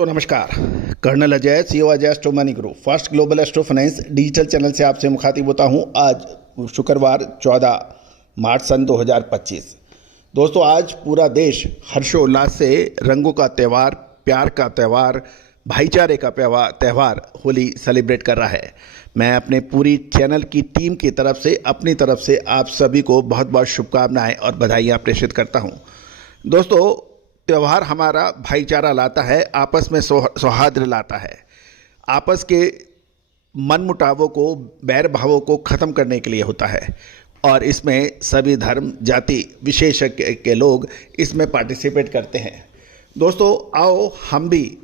दोस्तों नमस्कार। Colonel Ajay, CEO Ajay astro money group first global astro finance digital channel से आपसे मुखातिब होता हूं। आज शुक्रवार 14 मार्च सन 2025। दोस्तों आज पूरा देश हर्षोल्लास से रंगों का त्यौहार, प्यार का त्यौहार, भाईचारे का त्यौहार होली सेलिब्रेट कर रहा है। मैं अपने पूरी चैनल की टीम की तरफ से, अपनी तरफ से आप सभी को बहुत बहुत शुभकामनाएं और बधाइयाँ प्रेषित करता हूँ। दोस्तों त्यौहार हमारा भाईचारा लाता है, आपस में सौहार्द लाता है, आपस के मन मुटावों को, बैर भावों को ख़त्म करने के लिए होता है और इसमें सभी धर्म जाति विशेष के लोग इसमें पार्टिसिपेट करते हैं। दोस्तों आओ हम भी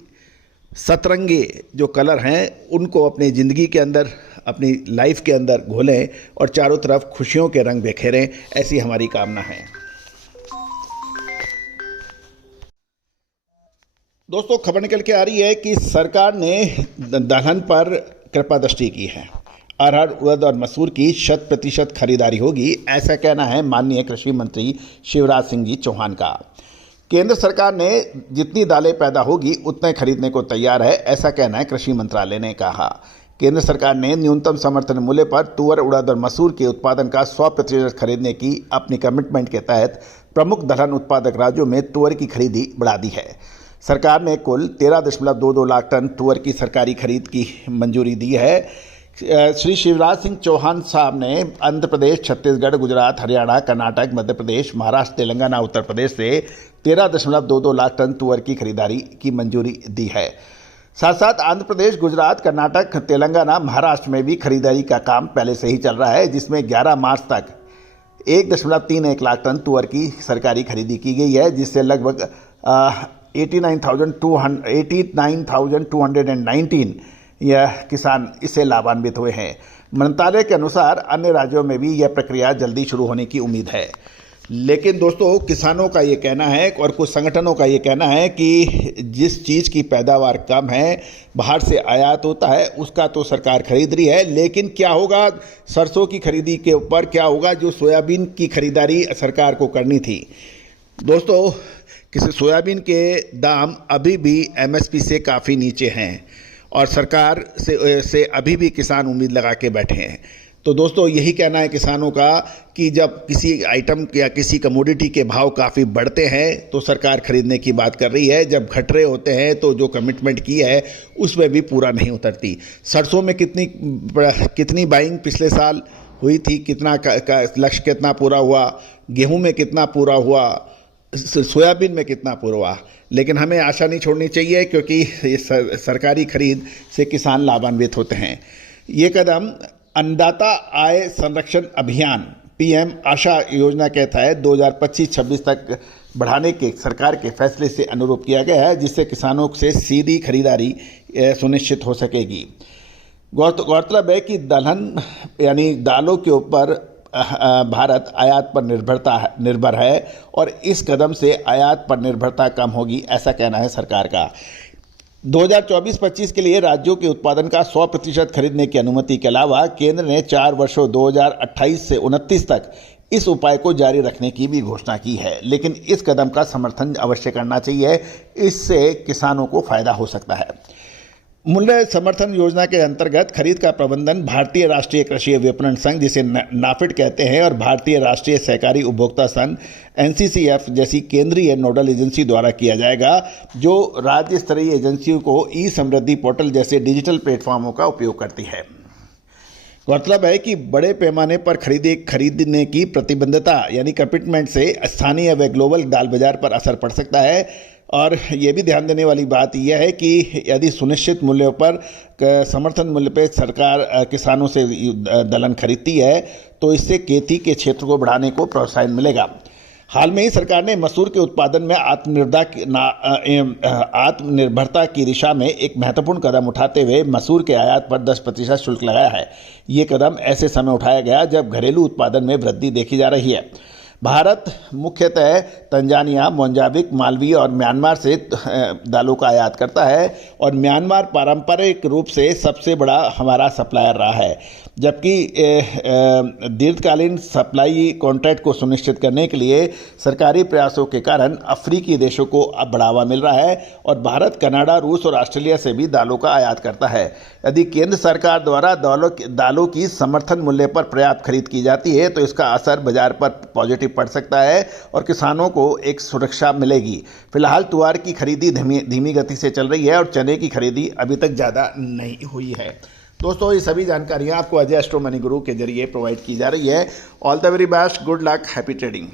सतरंगी जो कलर हैं उनको अपनी ज़िंदगी के अंदर, अपनी लाइफ के अंदर घोलें और चारों तरफ खुशियों के रंग बिखेरें, ऐसी हमारी कामना है। दोस्तों खबर निकल के आ रही है कि सरकार ने दलहन पर कृपा दृष्टि की है। अरहर, उड़द और मसूर की 100% खरीदारी होगी, ऐसा कहना है माननीय कृषि मंत्री शिवराज सिंह जी चौहान का। केंद्र सरकार ने जितनी दालें पैदा होगी उतने खरीदने को तैयार है, ऐसा कहना है कृषि मंत्रालय ने कहा। केंद्र सरकार ने न्यूनतम समर्थन मूल्य पर तुअर, उड़द और मसूर के उत्पादन का 100% खरीदने की अपनी कमिटमेंट के तहत प्रमुख दलहन उत्पादक राज्यों में तुअर की खरीदी बढ़ा दी है। सरकार ने कुल 13.22 लाख टन तुअर की सरकारी खरीद की मंजूरी दी है। श्री शिवराज सिंह चौहान साहब ने आंध्र प्रदेश, छत्तीसगढ़, गुजरात, हरियाणा, कर्नाटक, मध्य प्रदेश, महाराष्ट्र, तेलंगाना, उत्तर प्रदेश से 13.22 लाख टन तुअर की खरीदारी की मंजूरी दी है। साथ साथ आंध्र प्रदेश, गुजरात, कर्नाटक, तेलंगाना, महाराष्ट्र में भी खरीदारी का काम पहले से ही चल रहा है, जिसमें 11 मार्च तक 1.31 लाख टन तुअर की सरकारी खरीदी की गई है, जिससे लगभग 89,219 यह किसान इससे लाभान्वित हुए हैं। मंत्रालय के अनुसार अन्य राज्यों में भी यह प्रक्रिया जल्दी शुरू होने की उम्मीद है। लेकिन दोस्तों किसानों का ये कहना है और कुछ संगठनों का ये कहना है कि जिस चीज़ की पैदावार कम है, बाहर से आयात होता है, उसका तो सरकार खरीद रही है, लेकिन क्या होगा सरसों की खरीदी के ऊपर, क्या होगा जो सोयाबीन की खरीदारी सरकार को करनी थी। दोस्तों किसी सोयाबीन के दाम अभी भी एमएसपी से काफ़ी नीचे हैं और सरकार से अभी भी किसान उम्मीद लगा के बैठे हैं। तो दोस्तों यही कहना है किसानों का कि जब किसी आइटम या किसी कमोडिटी के भाव काफ़ी बढ़ते हैं तो सरकार खरीदने की बात कर रही है, जब घट रहे होते हैं तो जो कमिटमेंट की है उसमें भी पूरा नहीं उतरती। सरसों में कितनी बाइंग पिछले साल हुई थी, कितना लक्ष्य कितना पूरा हुआ, गेहूँ में कितना पूरा हुआ, सोयाबीन में कितना पूरा हुआ। लेकिन हमें आशा नहीं छोड़नी चाहिए क्योंकि ये सरकारी खरीद से किसान लाभान्वित होते हैं। ये कदम अन्नदाता आय संरक्षण अभियान पीएम आशा योजना के तहत 2025-26 तक बढ़ाने के सरकार के फैसले से अनुरूप किया गया है, जिससे किसानों से सीधी खरीदारी सुनिश्चित हो सकेगी। गौरतलब है कि दलहन यानी दालों के ऊपर भारत आयात पर निर्भर है और इस कदम से आयात पर निर्भरता कम होगी, ऐसा कहना है सरकार का। 2024-25 के लिए राज्यों के उत्पादन का 100% खरीदने की अनुमति के अलावा केंद्र ने 4 वर्षों 2028 से 29 तक इस उपाय को जारी रखने की भी घोषणा की है। लेकिन इस कदम का समर्थन अवश्य करना चाहिए, इससे किसानों को फायदा हो सकता है। मूल्य समर्थन योजना के अंतर्गत खरीद का प्रबंधन भारतीय राष्ट्रीय कृषि विपणन संघ, जिसे नाफेड कहते हैं, और भारतीय राष्ट्रीय सहकारी उपभोक्ता संघ एनसीसीएफ जैसी केंद्रीय नोडल एजेंसी द्वारा किया जाएगा, जो राज्य स्तरीय एजेंसियों को ई समृद्धि पोर्टल जैसे डिजिटल प्लेटफॉर्मों का उपयोग करती है। गौरतलब है कि बड़े पैमाने पर खरीदने की प्रतिबद्धता यानी कमिटमेंट से स्थानीय व ग्लोबल दाल बाजार पर असर पड़ सकता है। और ये भी ध्यान देने वाली बात यह है कि यदि सुनिश्चित मूल्यों पर, समर्थन मूल्य पर सरकार किसानों से दलहन खरीदती है तो इससे खेती के क्षेत्र को बढ़ाने को प्रोत्साहन मिलेगा। हाल में ही सरकार ने मसूर के उत्पादन में आत्मनिर्भरता की दिशा में एक महत्वपूर्ण कदम उठाते हुए मसूर के आयात पर 10% शुल्क लगाया है। ये कदम ऐसे समय उठाया गया जब घरेलू उत्पादन में वृद्धि देखी जा रही है। भारत मुख्यतः तंजानिया, मोजाम्बिक, मालवी और म्यांमार से दालों का आयात करता है और म्यांमार पारंपरिक रूप से सबसे बड़ा हमारा सप्लायर रहा है, जबकि दीर्घकालीन सप्लाई कॉन्ट्रैक्ट को सुनिश्चित करने के लिए सरकारी प्रयासों के कारण अफ्रीकी देशों को अब बढ़ावा मिल रहा है और भारत कनाडा, रूस और ऑस्ट्रेलिया से भी दालों का आयात करता है। यदि केंद्र सरकार द्वारा दालों की समर्थन मूल्य पर पर्याप्त खरीद की जाती है तो इसका असर बाजार पर पॉजिटिव पड़ सकता है और किसानों को एक सुरक्षा मिलेगी। फिलहाल तुअर की खरीदी धीमी गति से चल रही है और चने की खरीदी अभी तक ज़्यादा नहीं हुई है। दोस्तों, ये सभी जानकारियाँ आपको अजय एस्ट्रो मनी गुरु के जरिए प्रोवाइड की जा रही है। All the very best, good luck, happy trading.